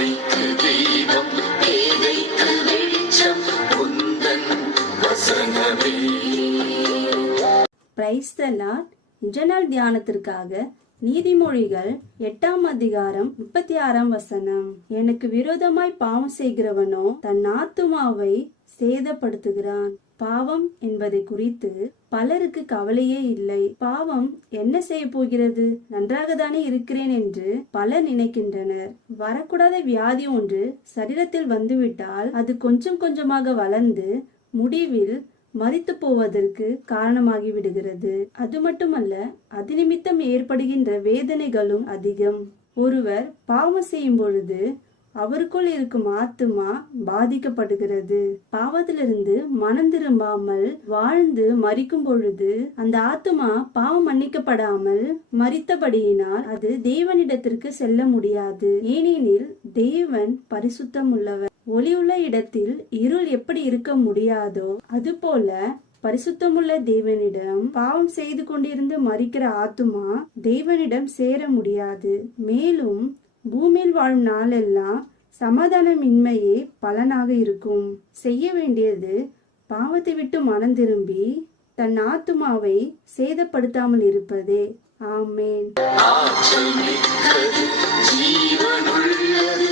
பாதைக்கு தீபம், பேதைக்கு வெளிச்சம் உந்தன் வசனமே. Praise the Lord. இன்றைய நாள் தியானத்திற்காக நீதிமொழிகள் 8ஆம் அதிகாரம் 36ஆம் வசனம். எனக்கு விரோதமாய் பாவம் செய்கிறவனோ தன் ஆத்துமாவை சேதப்படுத்துகிறான். பாவம் என்பதை குறித்து பலருக்கு கவலையே இல்லை. பாவம் என்ன செய்ய போகிறது, நன்றாக தானே இருக்கிறேன் என்று பலர் நினைக்கின்றனர். வரக்கூடாத வியாதி ஒன்று சரீரத்தில் வந்துவிட்டால் அது கொஞ்சம் கொஞ்சமாக வளர்ந்து முடிவில் மரித்து போவதற்கு காரணமாகி விடுகிறது. அது மட்டுமல்ல, அது நிமித்தம் ஏற்படுகின்ற வேதனைகளும் அதிகம். ஒருவர் பாவம் செய்யும் பொழுது அவருக்குள் இருக்கும் ஆத்துமா பாதிக்கப்படுகிறது. பாவத்திலிருந்து மனம் திரும்பாமல் வாழ்ந்து மரிக்கும் பொழுது அந்த ஆத்துமா பாவம் மன்னிக்கப்படாமல் மரித்தபடியினால் அது தேவனிடத்திற்கு செல்ல முடியாது. ஏனெனில் தேவன் பரிசுத்தம் உள்ளவர். ஒளியுள்ள இடத்தில் இருள் எப்படி இருக்க முடியாதோ அதுபோல பரிசுத்தமுள்ள தேவனிடம் பாவம் செய்து கொண்டிருந்து மரிக்கிற ஆத்துமா தேவனிடம் சேர முடியாது. மேலும் பூமியில் வாழும் நாளெல்லாம் சமாதானமின்மையே பலனாக இருக்கும். செய்ய வேண்டியது பாவத்தை விட்டு மனம் திரும்பி தன் ஆத்துமாவை சேதப்படுத்தாமல் இருப்பதே. ஆமேன். ஜீவனுள்ளது